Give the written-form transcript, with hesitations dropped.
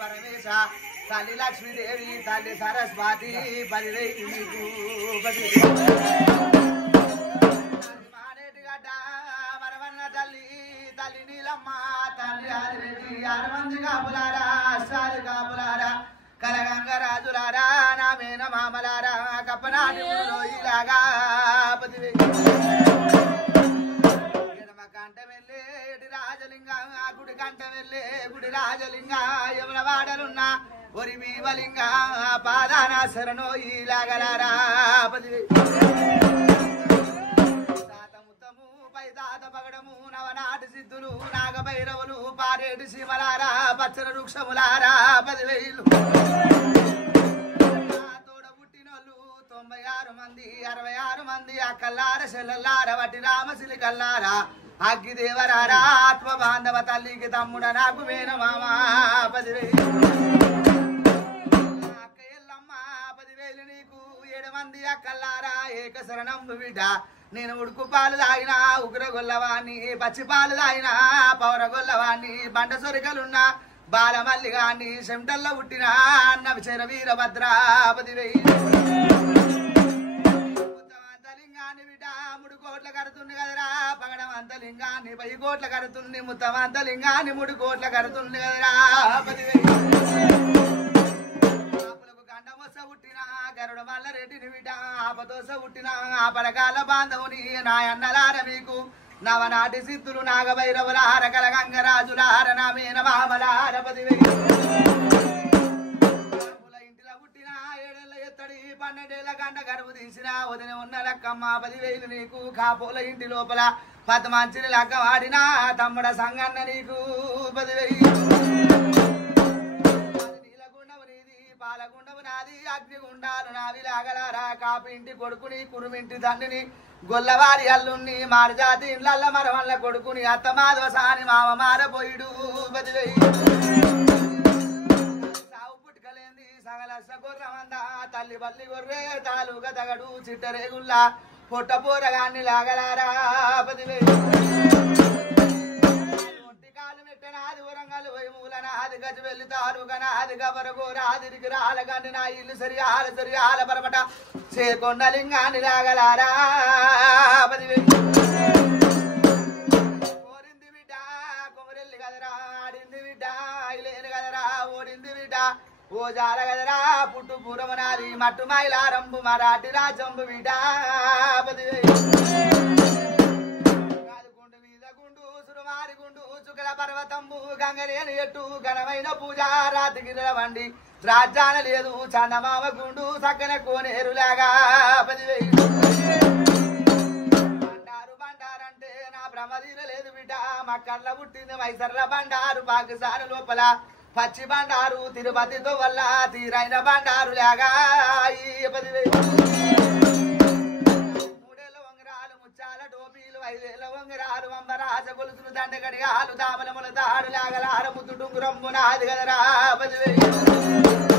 పరమేశ తల్లి లక్ష్మీదేవి తల్లి సరస్వతి బలివై మానేటిగడ్డ మరవన్న తల్లి తల్లి నీలమ్మ తల్లి ఆదిరెడ్డి 6 మంది కాపులారా అష్టాది కాపులారా కలగంగ రాజులారా నా మేన మామలారా కప్పనాటి ఇలాగా పదివే కంట వెళ్ళే రాజలింగ గుడి కంట వెళ్ళే గుడి రాజలింగ యమున వాడలున్న ఒరి భీమలింగ పాదాన శరణో ఇలాగలారా పదివే తాతముత్తము పై తాత పగడము నవనాటి సిద్ధులు నాగభైరవులు పారేటి సీమలారా పచ్చర వృక్షములారా 10,000 తోడ పుట్టినోళ్ళు 96 మంది 66 మంది అక్కల్లార చెల్లెల్లార వటి రామశిలి కల్లారా అగ్గిదేవరారా ఆత్మ బాంధవ తల్లికి తమ్ముడ నాకు మేన మామా 10,000 అక్క ఎల్లమ్మ 10,000 నీకు 7 మంది అక్కల్లారా ఏక శరణం బిడ్డ నేను ఉడుకు పాలు తాగినా ఉగ్ర గొల్లవాణ్ణి పచ్చి పాలు తాగినా పౌర గొల్లవాణ్ణి బండ సొరికలున్న బాలమల్లిగాన్ని చెమటల్లో పుట్టిన అన్న విచర వీరభద్ర 10,000 బిడ్డ 3 కోట్ల కడుతుంది కదరా పగడం అంత లింగాన్ని 10 కోట్ల కడుతుంది ముత్తమ అంత లింగాన్ని 3 కోట్ల కడుతుంది కదరా 10,000 గండమొస పుట్టిన గరుడ మల్ల రెడ్డిని బిడ్డ ఆపదోస పుట్టిన ఆ పరకాల బాంధవుని నా అన్నలార మీకు నవనాటి సిద్ధులు నాగభైరవులార కలగంగరాజులార నా మేన మామలార 10,000 12 గంట గరువు తీసిన వదిన ఉన్న లక్కమ్మ 10,000 నీకు కాపోల ఇంటి లోపల 10 మంచిని లక్క వాడినా తమ్ముడ సంగన్న నీకు 10,000 నీలగుండవు నీది పాలగుండవు నాది అగ్నిగుండాలు నావి లాగలారా కాపు ఇంటి కొడుకుని కురుమింటి తండ్రిని గొల్లవారి అల్లుణ్ణి మారజాతి ఇళ్ళల్ల మరవల్ల కొడుకుని అత్త మాధవసాని మామ మారపోయిడు 10,000 సగలస గొర్రమంద తల్లి బల్లి గొర్రె తాలుగ తగడు చిట్టరేగుల్ల పొట్ట పోరగాన్ని లాగలారా 10,000 ఒంటి కాలు మెట్టనాది వరంగల్ వైమూలనాది గజ వెళ్ళి తాలుగనాది గబరగోరాదిరికి రాలగాని నా ఇల్లు సరియాల పరమట చేకొండ లింగాన్ని లాగలారా 10,000 ఓరింది బిడ్డ కొమరెల్లి కదరా ఆడింది బిడ్డ ఇలేని కదరా ఓడింది బిడ్డ ఓ జాల గదరా పుట్టు పూరమనాది మట్టు మైలారంబు మరాఠి రాజంబు బిడా 10,000 గుండు మీద గుండు సురుమారి గుండు చుకల పర్వతంబు గంగలేని ఎట్టు ఘనమైన పూజ రాతిగిరల వండి రాజ్యాన లేదు చందమామ గుండు సక్కన కోనేరులాగా 10,000 బండారంటే నా భ్రమదీన లేదు బిడ్డ మక్కర్ల పుట్టింది మైసర్ల బండారు పాకిస్తాన్ లోపల పచ్చి బండారు తిరుపతితో వల్ల తీరైన బండారు లాగా 10,000 3 వంగరాలు ముచ్చాల టోపీలు 5 వంగరాలు అంబరాజ గొలుసులు దండగడిగాలు దామలముల తాడు లాగలార ముద్దు డుంగురమ్ము నాది కదరా 10,000